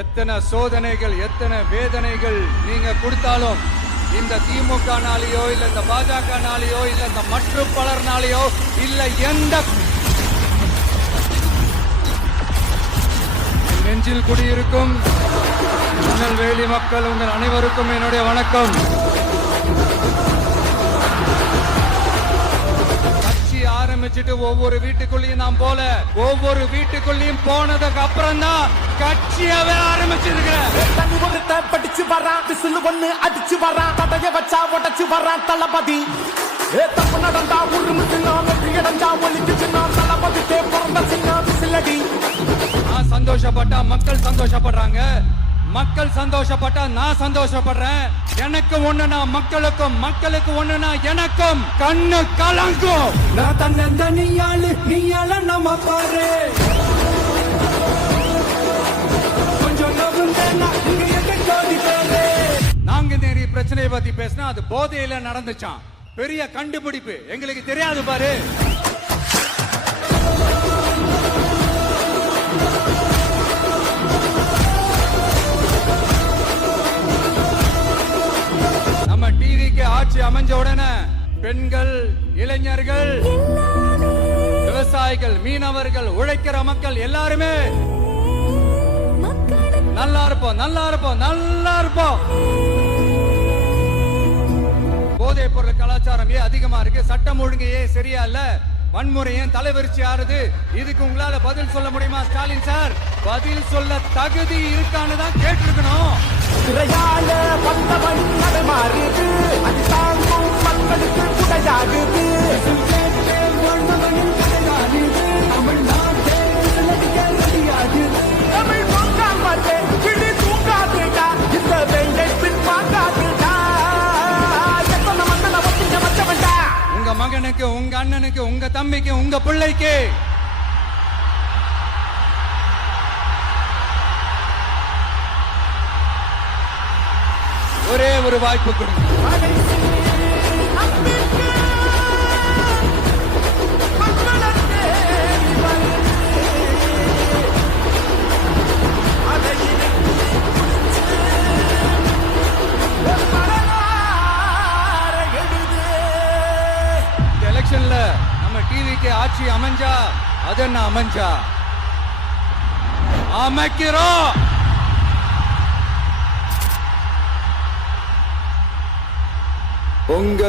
எத்தனை சோதனைகள் எத்தனை வேதனைகள் நீங்க கொடுத்தாலும் இந்த திமுகனாலேயோ இல்ல இந்த பாஜகனாலேயோ இல்ல இந்த மற்றும் பலர்னாலேயோ இல்ல எந்த நெஞ்சில் குடியிருக்கும் திருநெல்வேலி மக்கள் உங்கள் அனைவருக்கும் என்னுடைய வணக்கம். கட்சி ஆரம்பிச்சுட்டு ஒவ்வொரு வீட்டுக்குள்ளேயும் நாம் போல ஒவ்வொரு வீட்டுக்குள்ளேயும் போனதுக்கு அப்புறம் தான் கட்சியவே ஆரம்பிச்சிருக்கிறேன். படிச்சு வரான் விசில் ஒண்ணு அடிச்சு வரான் தடைய வச்சா உடச்சு வரான் தளபதி. தப்பு நடந்தா உருமு சின்னம் வெற்றி அடைஞ்சா ஒளிக்கு சின்னம் தளபதிக்கே பிறந்த சின்ன விசிலடி. நான் சந்தோஷப்பட்டா மக்கள் சந்தோஷப்படுறாங்க, மக்கள் சந்தோஷப்பட்டா நான் சந்தோஷப்படுறேன். எனக்கு ஒண்ணுனா மக்களுக்கும் மக்களுக்கு ஒண்ணுனா எனக்கும் கண்ணு கலங்கும். நான் தன்ன நீயாளு நீயால நம்ம பாரு நாங்க நிறைய பிரச்சனையை பத்தி பேசினா அது போதையில நடந்துச்சான். பெரிய கண்டுபிடிப்பு எங்களுக்கு தெரியாது பாரு. நம்ம டிவிக்கு ஆட்சி அமைஞ்ச உடனே பெண்கள், இளைஞர்கள், விவசாயிகள், மீனவர்கள், உழைக்கிற மக்கள் எல்லாருமே நல்லா இருப்போம் நல்லா இருப்போம் நல்லா இருப்போம். போதைப் பொருள் கலாச்சாரம் ஏன் அதிகமா இருக்கு? சட்டம் ஒழுங்கு ஏன் சரியா இல்ல? வன்முறை ஏன் தலைவரிச்சு ஆறுது? இதுக்கு உங்களால பதில் சொல்ல முடியுமா ஸ்டாலின் சார்? பதில் சொல்ல தகுதி இருக்கான்னு தான் கேட்டிருக்கணும். உங்க மகனுக்கு, உங்க அண்ணனுக்கு, உங்க தம்பிக்கு, உங்க பிள்ளைக்கு ஒரே ஒரு வாய்ப்பு கொடுங்க. எலெக்ஷன்ல நம்ம டிவிக்கு ஆட்சி அமைஞ்சா அது என்ன அமைஞ்சா அமைக்கிறோம். உங்க